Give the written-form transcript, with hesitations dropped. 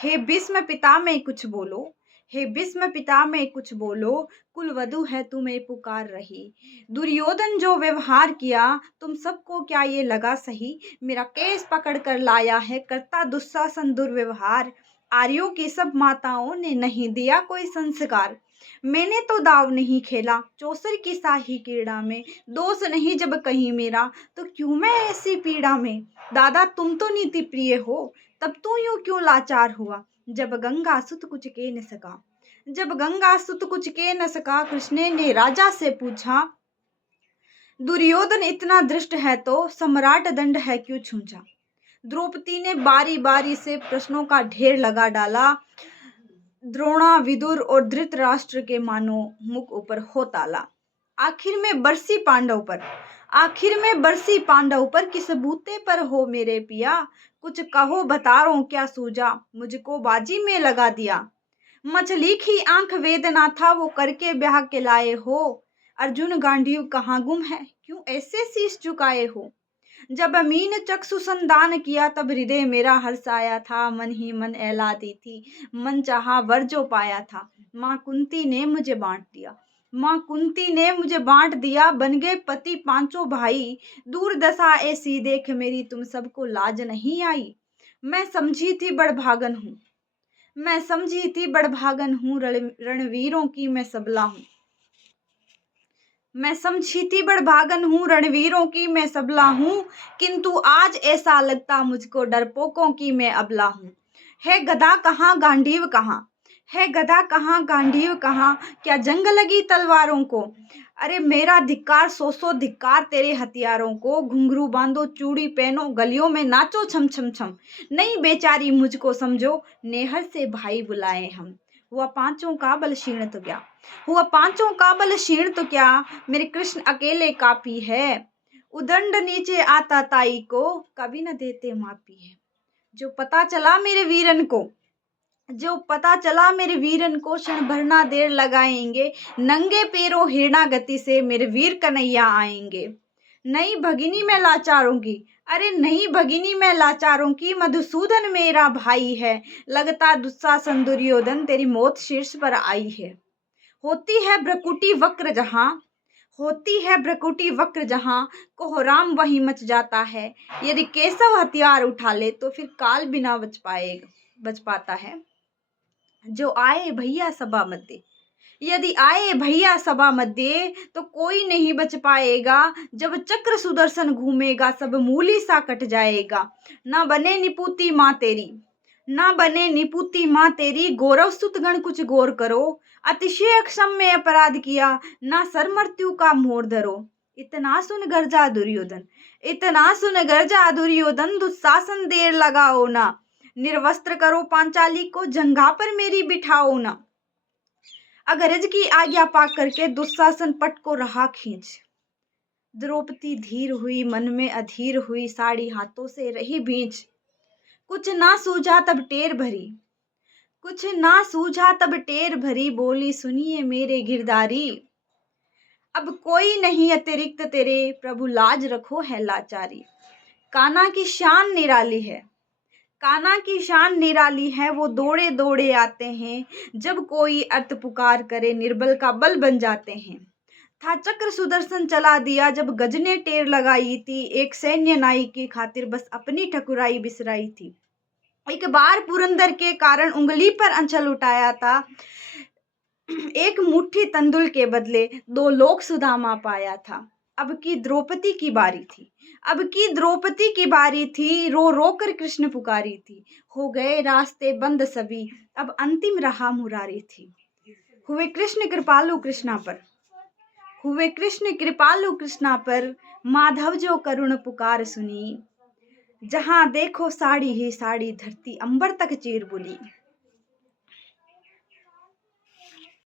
हे भीष्म पितामह कुछ बोलो, हे भीष्म पितामह कुछ बोलो, कुलवधु है तुम्हें पुकार रही। दुर्योधन जो व्यवहार किया तुम सबको क्या ये लगा सही? मेरा केस पकड़ कर लाया है करता दुशासन दुर्व्यवहार। आर्यों की सब माताओं ने नहीं दिया कोई संस्कार। मैंने तो दाव नहीं खेला चौसर की शाही क्रीड़ा में। दोष नहीं जब कहीं मेरा तो क्यों मैं ऐसी पीड़ा में? दादा तुम तो नीति प्रिय हो, तब तू यूं क्यों लाचार हुआ? जब गंगा सुत कुछ के न सका, जब गंगा सुत कुछ के न सका, कृष्ण ने राजा से पूछा, दुर्योधन इतना दृष्ट है तो सम्राट दंड है क्यों छूछा? द्रौपदी ने बारी बारी से प्रश्नों का ढेर लगा डाला। द्रोणा, विदुर और धृतराष्ट्र के मानो मुख ऊपर हो ताला। आखिर में बरसी पांडव पर, आखिर में बरसी पांडव पर, किस बूते पर हो मेरे पिया? कुछ कहो बतारो क्या सूझा, मुझको बाजी में लगा दिया। मछली की आंख वेदना था वो करके ब्याह के लाए हो। अर्जुन गांडीव कहाँ गुम है, क्यों ऐसे शीश झुकाए हो? जब अमीन चक्षु संदान किया तब हृदय मेरा हर्ष आया था। मन ही मन एलाती थी, मन चाहा वर जो पाया था। माँ कुंती ने मुझे बांट दिया, माँ कुंती ने मुझे बांट दिया। बन गए पति पांचों भाई, दूर दशा ऐसी देख मेरी तुम सबको लाज नहीं आई। मैं समझी थी बड़भागन हूँ, मैं समझी थी बड़भागन हूँ, रणवीरों की मैं सबला हूँ। मैं समझी थी बड़भागन हूँ, रणवीरों की मैं सबला हूँ, किंतु आज ऐसा लगता मुझको डरपोकों की मैं अबला हूँ। है गदा कहाँ गांडीव कहाँ, है गदा कहाँ गांडीव कहाँ, क्या जंग लगी तलवारों को? अरे मेरा धिक्कार सौ सौ धिक्कार तेरे हथियारों को। घुंघरू बांधो चूड़ी पहनो गलियों में नाचो छम छम छम। नहीं बेचारी मुझको समझो, नेहर से भाई बुलाए हम। हुआ पांचों का बल क्षीण तो क्या, हुआ पांचों का बल क्षीण तो क्या, मेरे कृष्ण अकेले काफी है। उदंड नीचे आता ताई को, कभी न देते मापी है। जो पता चला मेरे वीरन को, जो पता चला मेरे वीरन को, क्षण भर ना देर लगाएंगे। नंगे पैरों हिरणा गति से मेरे वीर कन्हैया आएंगे। नहीं भगिनी मैं लाचारों की, अरे नहीं भगिनी मैं लाचारों की, मधुसूदन मेरा भाई है। लगता दुशासन दुर्योधन तेरी मौत शीर्ष पर आई है। होती है भ्रकुटी वक्र जहाँ, होती है भ्रकुटी वक्र जहाँ, कोहराम वहीं मच जाता है। यदि केशव हथियार उठा ले तो फिर काल बिना बच पाता है। जो आए भैया सभा मध्य, यदि आए भैया सभा मध्य, तो कोई नहीं बच पाएगा। जब चक्र सुदर्शन घूमेगा सब मूली सा कट जाएगा। ना बने निपुती माँ तेरी, ना बने निपुती माँ तेरी, गौरव सुतगण कुछ गौर करो। अतिशय क्षम्य अपराध किया, ना सर मृत्यु का मोर धरो। इतना सुन गर्जा दुर्योधन, इतना सुन गर्जा दुर्योधन, दुशासन देर लगाओ ना। निर्वस्त्र करो पांचाली को, जंघा पर मेरी बिठाओ ना। अगरज की आज्ञा पा करके दुशासन पट को रहा खींच। द्रौपदी धीर हुई, मन में अधीर हुई, साड़ी हाथों से रही भींच। कुछ ना सूझा तब टेर भरी, कुछ ना सूझा तब टेर भरी, बोली सुनिए मेरे गिरधारी। अब कोई नहीं अतिरिक्त तेरे, प्रभु लाज रखो है लाचारी। कान्हा की शान निराली है, कान्हा की शान निराली है, वो दौड़े दौड़े आते हैं। जब कोई अर्थ पुकार करे निर्बल का बल बन जाते हैं। था चक्र सुदर्शन चला दिया जब गज ने टेर लगाई थी। एक सैन्य नाई की खातिर बस अपनी ठकुराई बिसराई थी। एक बार पुरंदर के कारण उंगली पर अंचल उठाया था। एक मुट्ठी तंदुल के बदले 2 लोक सुदामा पाया था। अब की द्रौपदी की बारी थी, अब की द्रौपदी की बारी थी। रो रो कर कृष्ण पुकारी थी। हो गए रास्ते बंद सभी, अब अंतिम रहा मुरारी थी। हुए कृष्ण कृपालु कृष्णा पर, हुए कृष्ण कृपालु कृष्णा पर, माधव जो करुण पुकार सुनी। जहां देखो साड़ी ही साड़ी, धरती अंबर तक चीर बुली।